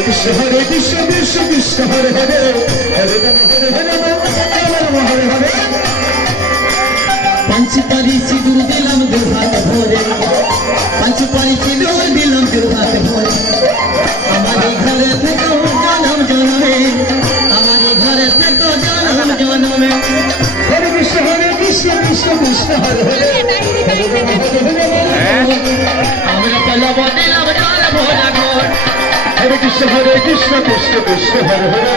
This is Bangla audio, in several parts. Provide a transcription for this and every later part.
Hare Krishna Krishna Krishna Hare Hare Hare Rama Hare Hare पंचपाली सिंदूर दिलम दो हाथ भोरे पंचपाली सिंदूर दिलम दो हाथ भोरे हमारे घर पे तो जन्म जन्मे हमारे घर पे तो जन्म जन्मे Hare Krishna Krishna Krishna Hare Hare Hare Rama Hare Hare हमरा पल्ला दिलम जान भोला घोर Hare Krishna Krishna Krishna Hare Hare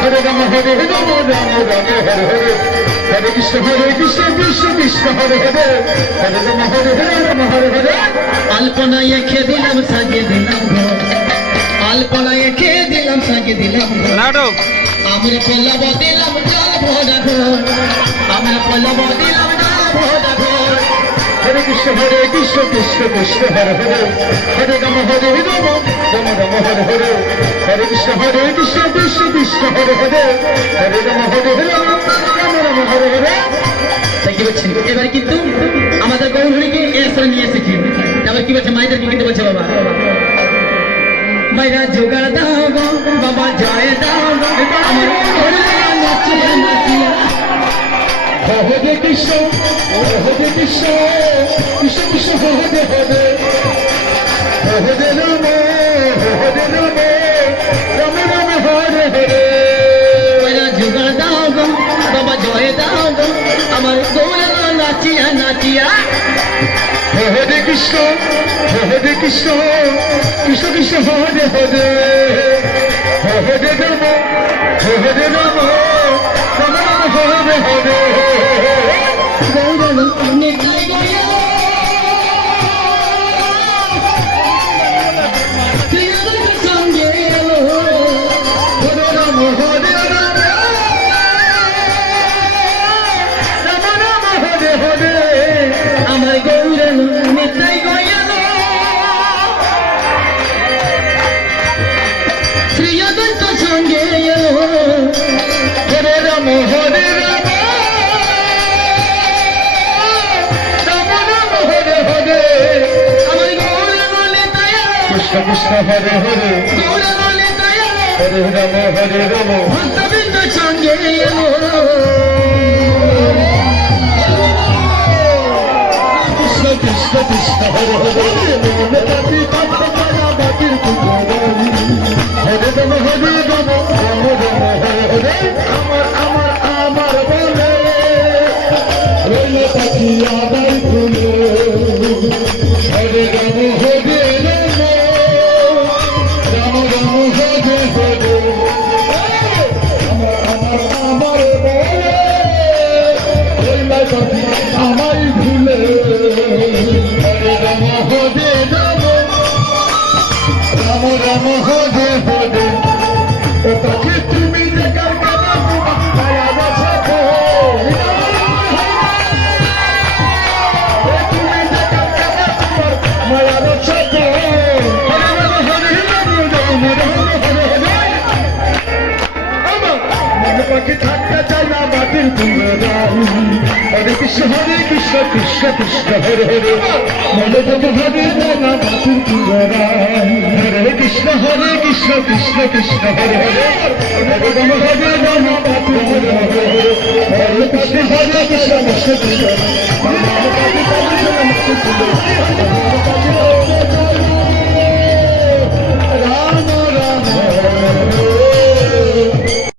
Hare Rama Hare Rama Hare Hare Hare Krishna Krishna Krishna Hare Hare Hare Rama Hare Hare Alpana ये खे दिलम साजे दिलम घोर अल्पना ये खे दिलम साजे दिलम घोर हमरा पल्ला दिलम जान भोला घोर हमरा पल्ला दिलम जान भोला घोर Hare Krishna Krishna Krishna Hare Hare Hare Rama Hare Rama Hare Hare Hare Krishna Krishna Krishna Hare Hare Hare Rama Hare Hare কি বলছেন এবার কিন্তু আমাদের গৌরীকে এসরা নিয়ে এসেছি তারপর কি বলছে মাইদের কিন্তু বলছে বাবা মাইরা জোগাড় দাও গো বাবা জয় দাও গো আমার Gauri নাচিয়া নাচিয়া Hare Krishna Krishna Krishna Hare Hare Hare Rama Rama Hare Hare মাইরা জোগাড় দাও গো বাবা জয় দাও গো আমার Gauri নাচিয়া নাচিয়া Hare Krishna Krishna Krishna Hare Hare Hare Rama Rama Hare Hare Gauri Nitai Gaya প্রিয়দের সঙ্গে এলো Hare Rama Hare Rama Hare Hare আমার গৌরী নিতাই গয়া প্রিয়দের সঙ্গে এলো Hare Rama Hare Rama Hare Hare আমার Gauri Nitai Krishna Krishna Hare Hare Gauri Nitai Hare Rama Hare Rama ভক্তবৃন্দ সঙ্গে এলো Krishna Krishna Krishna Hare Hare Mati Bhakta Maya Bhatir Pujari Hare Rama Hare Rama Rama Hare Hare Amar Bole Rama Pati Abai Phule Hare Rama Hare Rama Rama Hare Hare Amar Bole Rama Pati Abai Phule Hare Rama Hare Rama Hare Hare Taki tumi jagar kana maya basako tumi jagar kana maya basako Hare Rama Hare Hare Ama mane paki thakte chai na batir tungarai Hare Krishna Krishna Krishna Hare Hare mane paki Hare Rama batir tungarai Hare Krishna Krishna Krishna Hare Hare Hare Rama Hare Rama batir tungarai Hare Krishna Krishna Krishna Hare Rama batir tungarai